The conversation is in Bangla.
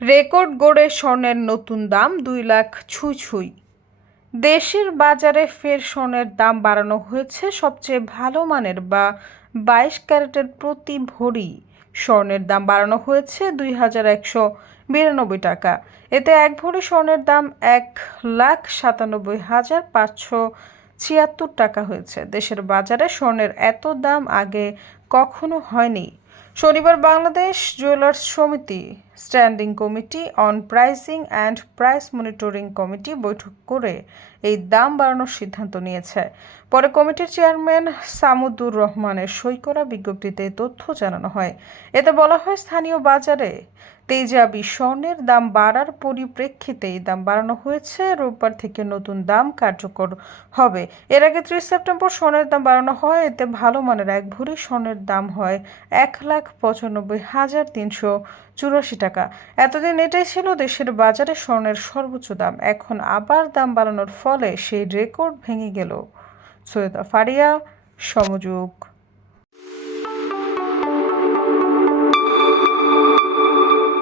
রেকর্ড গড়ে স্বর্ণের নতুন দাম দুই লাখ ছুঁই দেশের বাজারে ফের স্বর্ণের দাম বাড়ানো হয়েছে সবচেয়ে ভালো মানের বা বাইশ ক্যারেটের প্রতি ভরি। স্বর্ণের দাম বাড়ানো হয়েছে দুই হাজার একশো বিরানব্বই টাকা। এতে এক ভরি স্বর্ণের দাম এক লাখ সাতানব্বই হাজার পাঁচশো ছিয়াত্তর টাকা হয়েছে। দেশের বাজারে স্বর্ণের এত দাম আগে কখনো হয়নি। শনিবার বাংলাদেশ জুয়েলার্স সমিতি standing committee on pricing and price monitoring committee বৈঠক করে এই দাম বাড়ানোর সিদ্ধান্ত নিয়েছে। পরে কমিটির চেয়ারম্যান সামুদুর রহমানের সই করা বিজ্ঞপ্তিতে তথ্য জানানো হয়। এতে বলা হয়, স্থানীয় বাজারে তেজাবি স্বর্ণের দাম বাড়ার পরিপ্রেক্ষিতে এই দাম বাড়ানো হয়েছে। রোববার থেকে নতুন দাম কার্যকর হবে। এর আগে ত্রিশ সেপ্টেম্বর স্বর্ণের দাম বাড়ানো হয়। এতে ভালো মানের এক ভরি স্বর্ণের দাম হয় এক লাখ পঁচানব্বই হাজার তিনশো চুরাশি টাকা। এতদিন এটাই ছিল দেশের বাজারে স্বর্ণের সর্বোচ্চ দাম। এখন আবার দাম বাড়ানোর ফলে সেই রেকর্ড ভেঙে গেল। সৈয়দা ফারিয়া, সমযোগ।